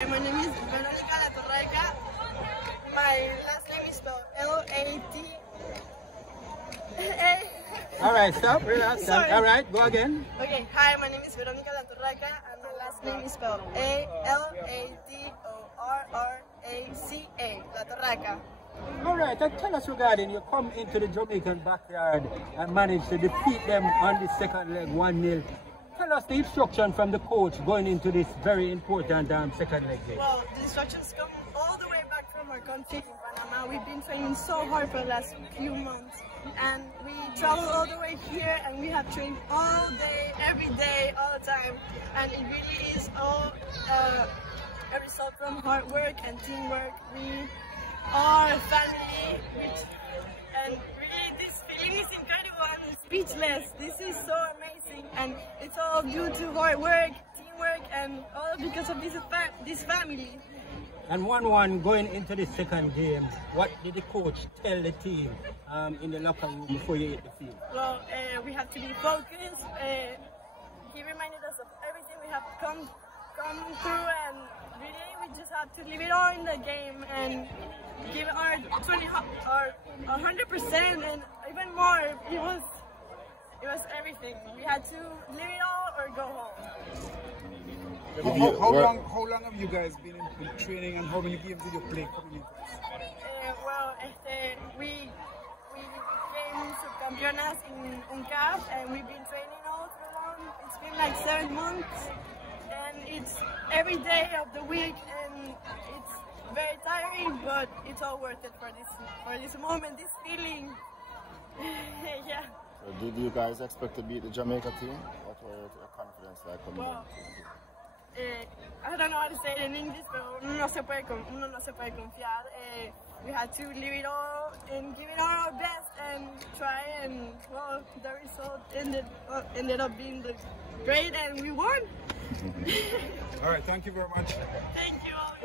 My name is Veronica Latorraica. My last name is spelled L-A-T-A. Alright, stop. Alright, go again. Okay, hi, my name is Veronica Latorraica and my last name is spelled A-L-A-T-O-R-R-A-C-A. Latorraica. Alright, and tell us regarding you come into the Jamaican backyard and managed to defeat them on the second leg 1-0. Tell us the instruction from the coach going into this very important second leg game. Well, the instructions come all the way back from our country in Panama. We've been training so hard for the last few months, and we traveled all the way here, and we have trained all day, every day, all the time, and it really is all a result from hard work and teamwork. We are a family, and really this feeling is incredible. I'm speechless. This is so amazing, and it's all due to hard work, teamwork, and all because of this family. And 1-1 going into the second game, what did the coach tell the team in the locker room before you hit the field? Well, we have to be focused. He reminded us of everything we have come through, and really we just have to leave it all in the game and give our 100% and even more. It was everything. We had to leave it all or go home. How long have you guys been in training, and how many games did you play coming into this? Well, we came subcampeonas in UNCAP, and we've been training all through long. It's been like 7 months, and it's every day of the week, and it's very tiring, but it's all worth it for this moment, this feeling. Yeah. So did you guys expect to beat the Jamaica team? What were your confidence like coming in? I don't know how to say it in English, but uno no se puede confiar. We had to leave it all and give it all our best and try, and well, the result ended up being great, and we won. All right, thank you very much. Thank you all.